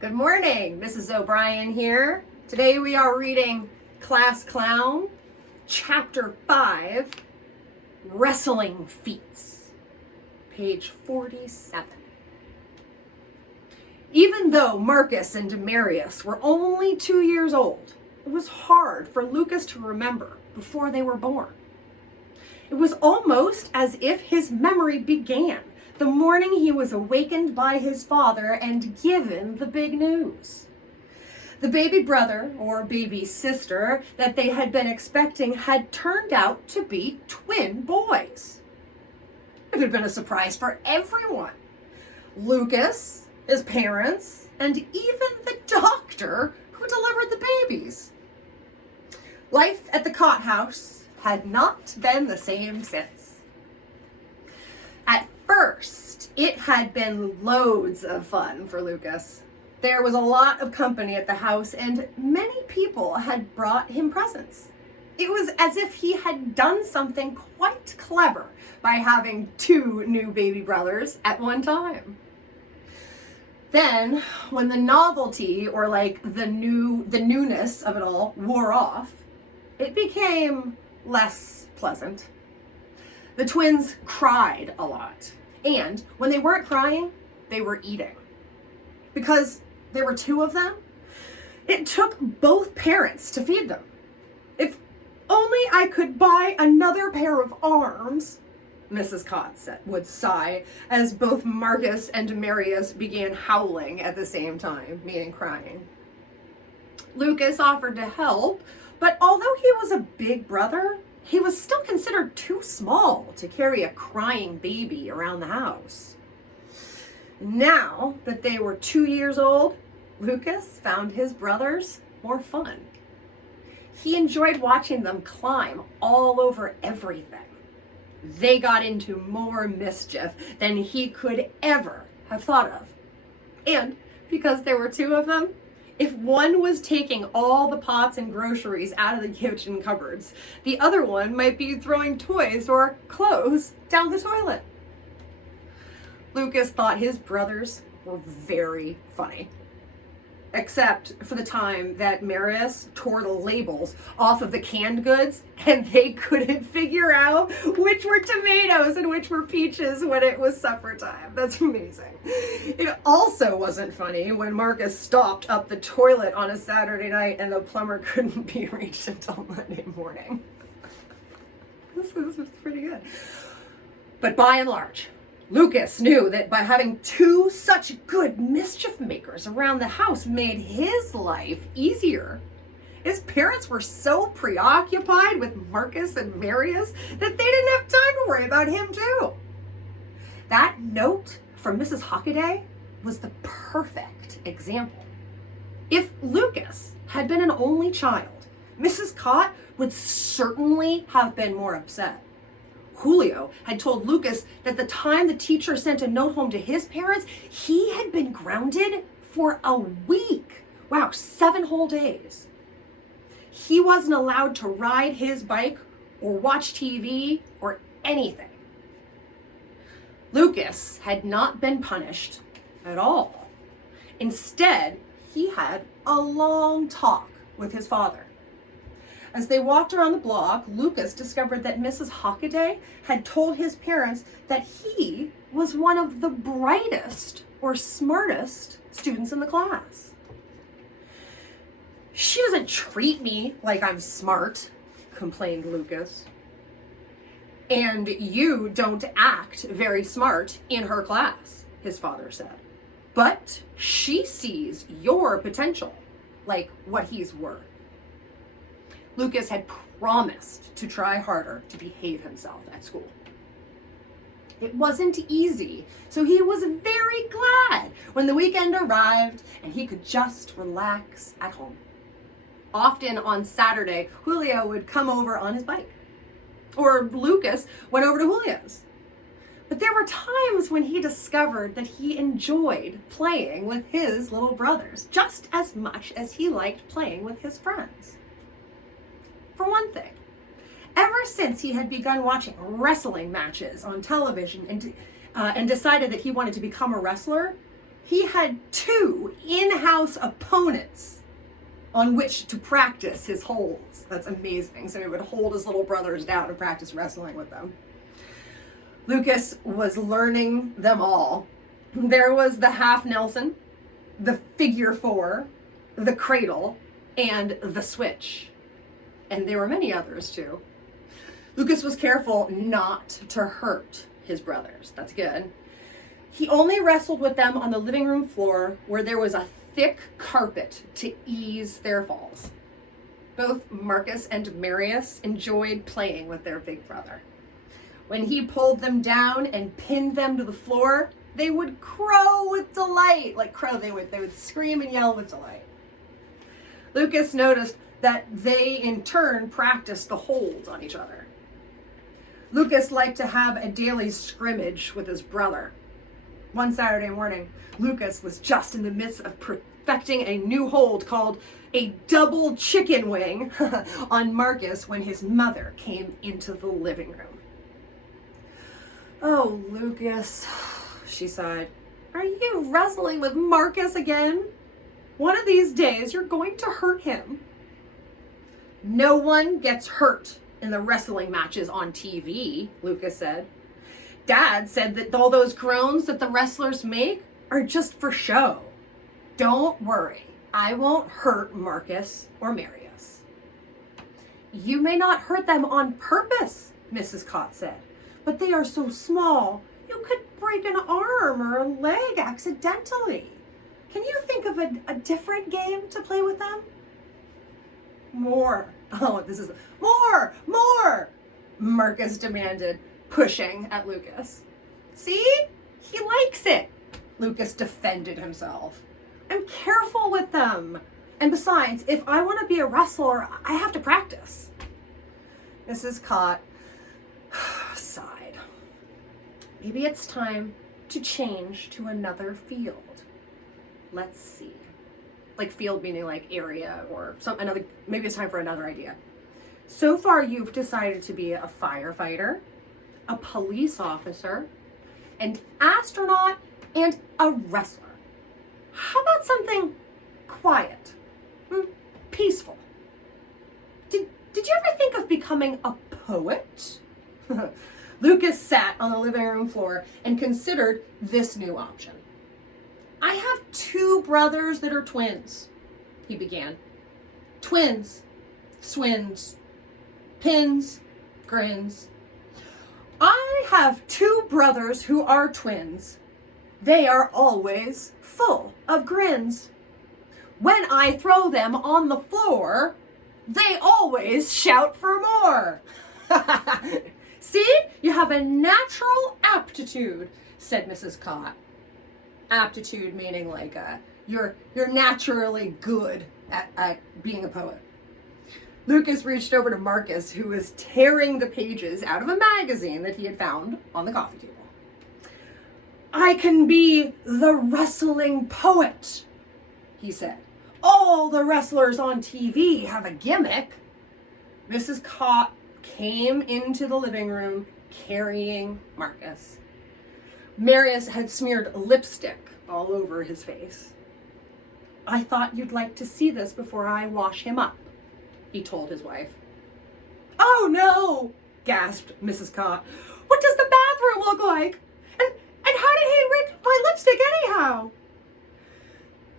Good morning, Mrs. O'Brien here. Today we are reading Class Clown, Chapter 5, Wrestling Feats, page 47. Even though Marcus and Demarius were only 2 years old, it was hard for Lucas to remember before they were born. It was almost as if his memory began the morning he was awakened by his father and given the big news. The baby brother or baby sister that they had been expecting had turned out to be twin boys. It had been a surprise for everyone. Lucas, his parents, and even the doctor who delivered the babies. Life at the Cott house had not been the same since. At first, it had been loads of fun for Lucas. There was a lot of company at the house, and many people had brought him presents. It was as if he had done something quite clever by having 2 new baby brothers at one time. Then, when the novelty, or the newness of it all wore off, it became less pleasant. The twins cried a lot, and when they weren't crying, they were eating. Because there were 2 of them, it took both parents to feed them. If only I could buy another pair of arms, Mrs. Cott would sigh as both Marcus and Demarius began howling at the same time, meaning crying. Lucas offered to help, but although he was a big brother, he was still considered too small to carry a crying baby around the house. Now that they were 2 years old, Lucas found his brothers more fun. He enjoyed watching them climb all over everything. They got into more mischief than he could ever have thought of. And because there were 2 of them, if one was taking all the pots and groceries out of the kitchen cupboards, the other one might be throwing toys or clothes down the toilet. Lucas thought his brothers were very funny. Except for the time that Marius tore the labels off of the canned goods and they couldn't figure out which were tomatoes and which were peaches when it was supper time. That's amazing. It also wasn't funny when Marcus stopped up the toilet on a Saturday night and the plumber couldn't be reached until Monday morning. This was pretty good. But by and large, Lucas knew that by having 2 such good mischief makers around the house made his life easier. His parents were so preoccupied with Marcus and Marius that they didn't have time to worry about him too. That note from Mrs. Hockaday was the perfect example. If Lucas had been an only child, Mrs. Cott would certainly have been more upset. Julio had told Lucas that the time the teacher sent a note home to his parents, he had been grounded for a week. Wow, 7 whole days. He wasn't allowed to ride his bike or watch TV or anything. Lucas had not been punished at all. Instead, he had a long talk with his father. As they walked around the block, Lucas discovered that Mrs. Hockaday had told his parents that he was one of the brightest or smartest students in the class. "She doesn't treat me like I'm smart," complained Lucas. "And you don't act very smart in her class," his father said. "But she sees your potential, like what he's worth." Lucas had promised to try harder to behave himself at school. It wasn't easy, so he was very glad when the weekend arrived and he could just relax at home. Often on Saturday, Julio would come over on his bike, or Lucas went over to Julio's. But there were times when he discovered that he enjoyed playing with his little brothers just as much as he liked playing with his friends. For one thing, ever since he had begun watching wrestling matches on television and decided that he wanted to become a wrestler, he had 2 in-house opponents on which to practice his holds. That's amazing. So he would hold his little brothers down and practice wrestling with them. Lucas was learning them all. There was the half Nelson, the figure 4, the cradle, and the switch. And there were many others too. Lucas was careful not to hurt his brothers. That's good. He only wrestled with them on the living room floor where there was a thick carpet to ease their falls. Both Marcus and Marius enjoyed playing with their big brother. When he pulled them down and pinned them to the floor, they would crow with delight. Like crow, they would scream and yell with delight. Lucas noticed that they in turn practiced the holds on each other. Lucas liked to have a daily scrimmage with his brother. One Saturday morning, Lucas was just in the midst of perfecting a new hold called a double chicken wing on Marcus when his mother came into the living room. "Oh, Lucas," she sighed, "are you wrestling with Marcus again? One of these days you're going to hurt him." "No one gets hurt in the wrestling matches on TV," Lucas said. "Dad said that all those groans that the wrestlers make are just for show. Don't worry, I won't hurt Marcus or Marius." "You may not hurt them on purpose," Mrs. Cott said, "but they are so small, you could break an arm or a leg accidentally. Can you think of a different game to play with them?" "More. Oh, this is more, Marcus demanded, pushing at Lucas. "See? He likes it," Lucas defended himself. "I'm careful with them. And besides, if I want to be a wrestler, I have to practice." Mrs. Cott sighed. "Maybe it's time to change to another field. Let's see." Like field meaning like area or another, maybe it's time for another idea. "So far you've decided to be a firefighter, a police officer, an astronaut, and a wrestler. How about something quiet, peaceful? Did you ever think of becoming a poet?" Lucas sat on the living room floor and considered this new option. "I have 2 brothers that are twins," he began. "Twins, swins, pins, grins. I have 2 brothers who are twins. They are always full of grins. When I throw them on the floor, they always shout for more." "See, you have a natural aptitude," said Mrs. Cott. Aptitude meaning like you're naturally good at being a poet. Lucas reached over to Marcus, who was tearing the pages out of a magazine that he had found on the coffee table. "I can be the wrestling poet," he said. "All the wrestlers on TV have a gimmick." Mrs. Cott came into the living room carrying Marcus. Marius had smeared lipstick all over his face. "I thought you'd like to see this before I wash him up," he told his wife. "Oh no," gasped Mrs. Cott. "What does the bathroom look like? And how did he rid my lipstick anyhow?"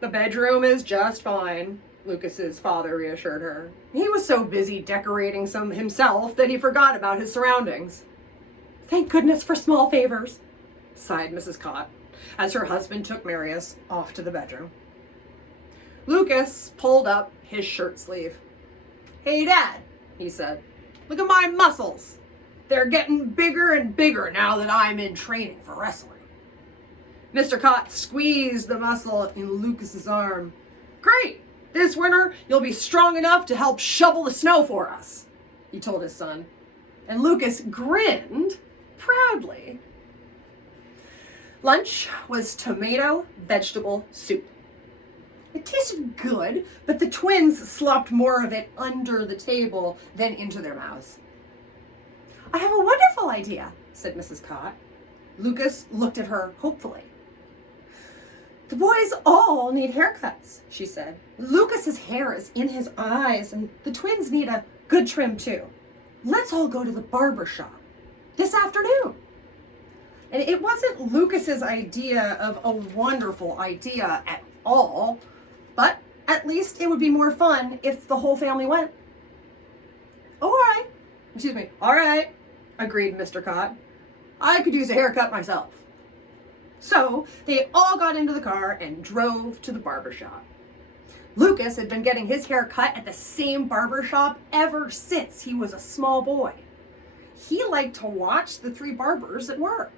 "The bedroom is just fine," Lucas's father reassured her. He was so busy decorating some himself that he forgot about his surroundings. "Thank goodness for small favors," sighed Mrs. Cott, as her husband took Marius off to the bedroom. Lucas pulled up his shirt sleeve. "Hey, Dad," he said, "look at my muscles. They're getting bigger and bigger now that I'm in training for wrestling." Mr. Cott squeezed the muscle in Lucas's arm. "Great! This winter, you'll be strong enough to help shovel the snow for us," he told his son. And Lucas grinned proudly. Lunch was tomato vegetable soup. It tasted good, but the twins slopped more of it under the table than into their mouths. "I have a wonderful idea," said Mrs. Cott. Lucas looked at her hopefully. The boys all need haircuts, she said. Lucas's hair is in his eyes, and the twins need a good trim too. Let's all go to the barber shop this afternoon. And it wasn't Lucas's idea of a wonderful idea at all, but at least it would be more fun if the whole family went. All right, agreed Mr. Cott. I could use a haircut myself. So they all got into the car and drove to the barber shop. Lucas had been getting his hair cut at the same barber shop ever since he was a small boy. He liked to watch the three barbers at work.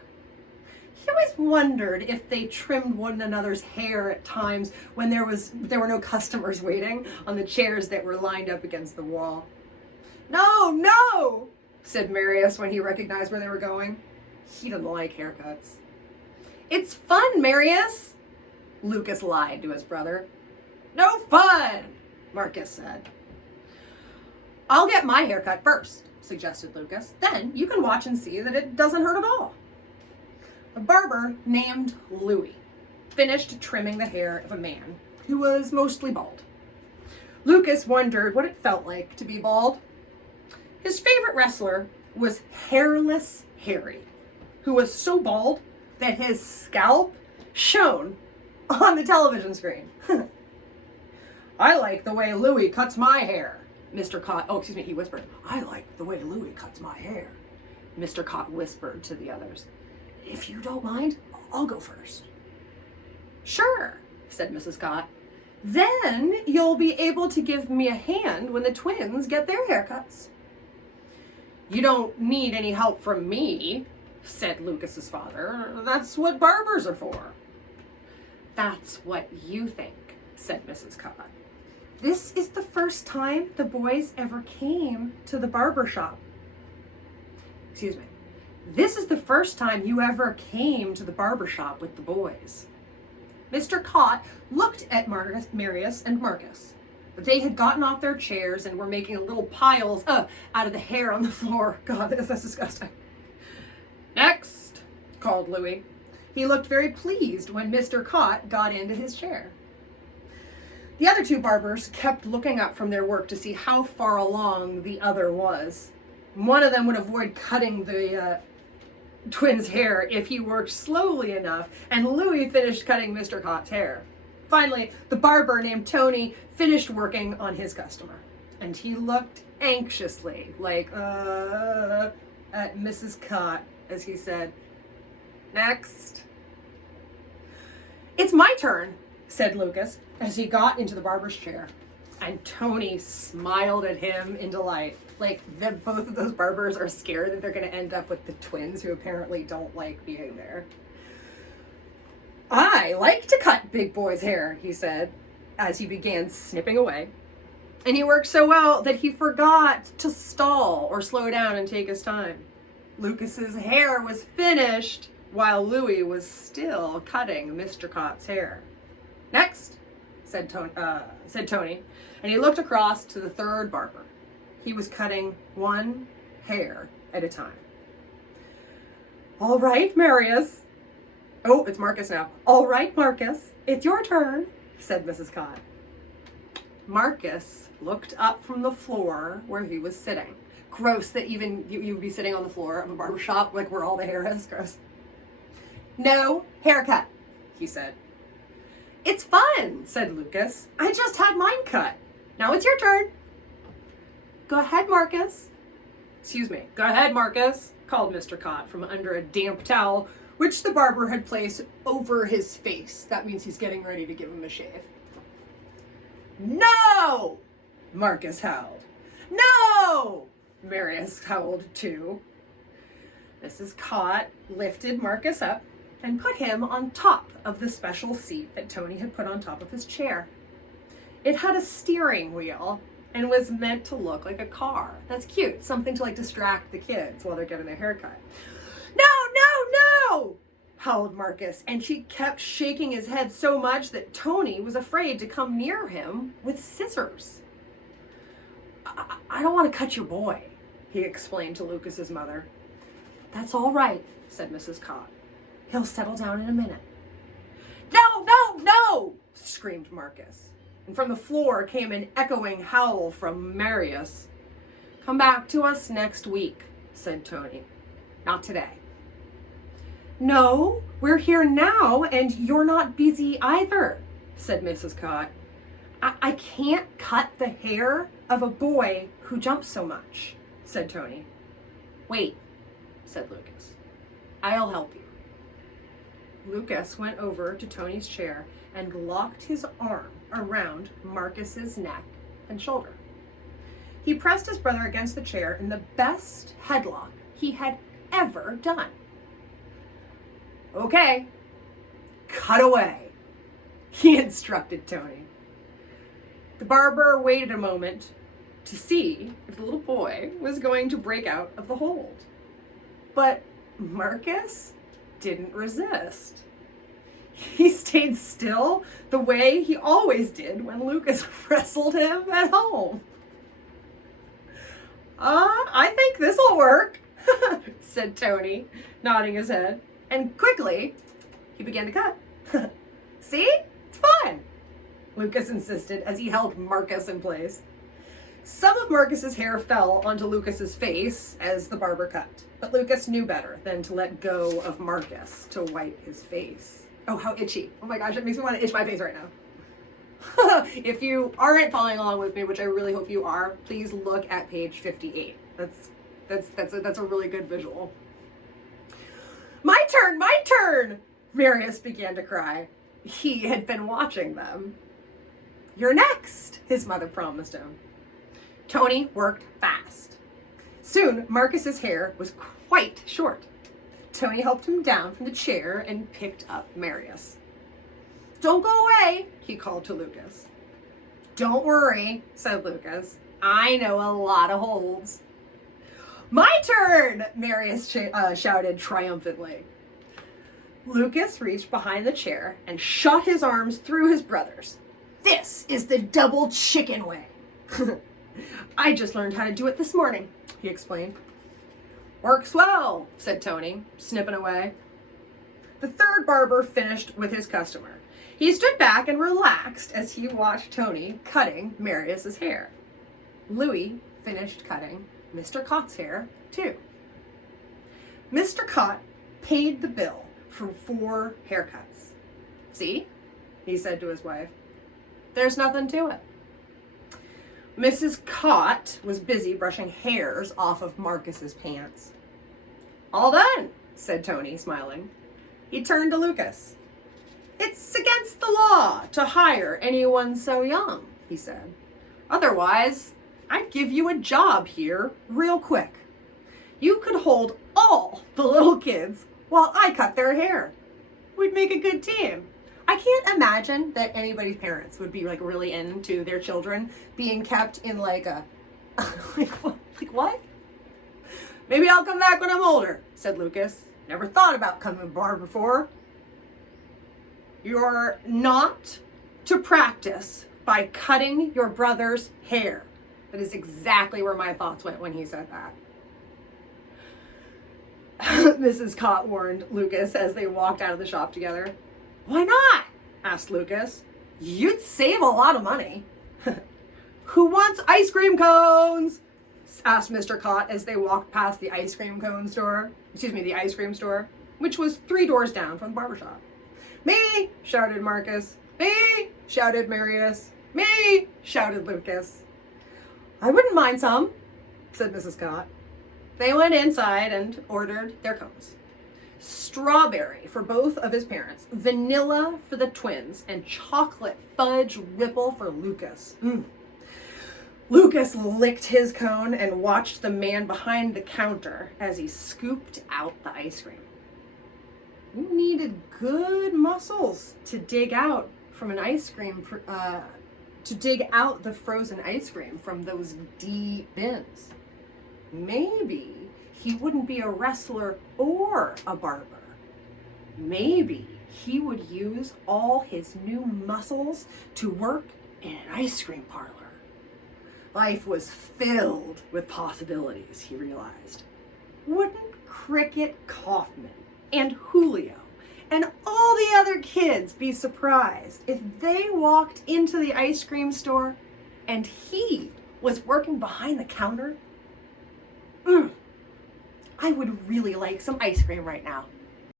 He always wondered if they trimmed one another's hair at times when there were no customers waiting on the chairs that were lined up against the wall. No, said Marius when he recognized where they were going. He didn't like haircuts. It's fun, Marius, Lucas lied to his brother. No fun, Marcus said. I'll get my haircut first, suggested Lucas. Then you can watch and see that it doesn't hurt at all. A barber named Louis finished trimming the hair of a man who was mostly bald. Lucas wondered what it felt like to be bald. His favorite wrestler was Hairless Harry, who was so bald that his scalp shone on the television screen. I like the way Louis cuts my hair, he whispered. I like the way Louis cuts my hair, Mr. Cott whispered to the others. If you don't mind, I'll go first. Sure, said Mrs. Cott. Then you'll be able to give me a hand when the twins get their haircuts. You don't need any help from me, said Lucas's father. That's what barbers are for. That's what you think, said Mrs. Cott. This is the first time the boys ever came to the barber shop. This is the first time you ever came to the barber shop with the boys. Mr. Cott looked at Marius and Marcus. They had gotten off their chairs and were making little piles out of the hair on the floor. God, that's disgusting. Next, called Louis. He looked very pleased when Mr. Cott got into his chair. The other two barbers kept looking up from their work to see how far along the other was. One of them would avoid cutting the twins' hair if he worked slowly enough, and Louis finished cutting Mr. Cott's hair. Finally, the barber named Tony finished working on his customer, and he looked anxiously, at Mrs. Cott as he said, Next. It's my turn, said Lucas as he got into the barber's chair, and Tony smiled at him in delight. Both of those barbers are scared that they're going to end up with the twins who apparently don't like being there. I like to cut big boy's hair, he said, as he began snipping away. And he worked so well that he forgot to stall or slow down and take his time. Lucas's hair was finished while Louis was still cutting Mr. Cott's hair. Next, said Tony, and he looked across to the third barber. He was cutting one hair at a time. All right, Marius. Oh, it's Marcus now. All right, Marcus, it's your turn, said Mrs. Cott. Marcus looked up from the floor where he was sitting. Gross that even you would be sitting on the floor of a barbershop where all the hair is. Gross. No haircut, he said. It's fun, said Lucas. I just had mine cut. Now it's your turn. Go ahead, Marcus. Go ahead, Marcus, called Mr. Cott from under a damp towel, which the barber had placed over his face. That means he's getting ready to give him a shave. No! Marcus howled. No! Marius howled too. Mrs. Cott lifted Marcus up and put him on top of the special seat that Tony had put on top of his chair. It had a steering wheel and was meant to look like a car. That's cute. Something to distract the kids while they're getting their haircut. No! Howled Marcus, and she kept shaking his head so much that Tony was afraid to come near him with scissors. I don't want to cut your boy, he explained to Lucas's mother. That's all right, said Mrs. Cott. He'll settle down in a minute. No, no, no, screamed Marcus. And from the floor came an echoing howl from Marius. Come back to us next week, said Tony. Not today. No, we're here now and you're not busy either, said Mrs. Cott. I can't cut the hair of a boy who jumps so much, said Tony. Wait, said Lucas. I'll help you. Lucas went over to Tony's chair and locked his arm around Marcus's neck and shoulder. He pressed his brother against the chair in the best headlock he had ever done. Okay, cut away, he instructed Tony. The barber waited a moment to see if the little boy was going to break out of the hold. But Marcus didn't resist. He stayed still the way he always did when Lucas wrestled him at home. I think this'll work, said Tony, nodding his head. And quickly, he began to cut. See? It's fun, Lucas insisted as he held Marcus in place. Some of Marcus's hair fell onto Lucas's face as the barber cut, but Lucas knew better than to let go of Marcus to wipe his face. Oh, how itchy. Oh my gosh, it makes me want to itch my face right now. If you aren't following along with me, which I really hope you are, please look at page 58. That's a really good visual. My turn, Marius began to cry. He had been watching them. You're next, his mother promised him. Tony worked fast. Soon, Marcus's hair was quite short. Tony helped him down from the chair and picked up Marius. Don't go away, he called to Lucas. Don't worry, said Lucas. I know a lot of holds. My turn, Marius shouted triumphantly. Lucas reached behind the chair and shot his arms through his brother's. This is the double chicken way. I just learned how to do it this morning, he explained. Works well, said Tony, snipping away. The third barber finished with his customer. He stood back and relaxed as he watched Tony cutting Marius's hair. Louis finished cutting Mr. Cott's hair, too. Mr. Cott paid the bill for 4 haircuts. See, he said to his wife, there's nothing to it. Mrs. Cott was busy brushing hairs off of Marcus's pants. All done, said Tony, smiling. He turned to Lucas. It's against the law to hire anyone so young, he said. Otherwise, I'd give you a job here real quick. You could hold all the little kids while I cut their hair. We'd make a good team. I can't imagine that anybody's parents would be like really into their children being kept in like a, like what? Maybe I'll come back when I'm older, said Lucas. Never thought about coming to a bar before. You're not to practice by cutting your brother's hair. That is exactly where my thoughts went when he said that. Mrs. Cott warned Lucas as they walked out of the shop together. Why not? Asked Lucas. You'd save a lot of money. Who wants ice cream cones? Asked Mr. Cott as they walked past the ice cream store, which was 3 doors down from the barbershop. Me, shouted Marcus. Me, shouted Marius. Me, shouted Lucas. I wouldn't mind some, said Mrs. Cott. They went inside and ordered their cones. Strawberry for both of his parents, vanilla for the twins, and chocolate fudge ripple for Lucas. Lucas licked his cone and watched the man behind the counter as he scooped out the ice cream. You needed good muscles to dig out from an ice cream, to dig out the frozen ice cream from those deep bins. Maybe he wouldn't be a wrestler or a barber. Maybe he would use all his new muscles to work in an ice cream parlor. Life was filled with possibilities, he realized. Wouldn't Cricket Kaufman and Julio and all the other kids be surprised if they walked into the ice cream store and he was working behind the counter? I would really like some ice cream right now.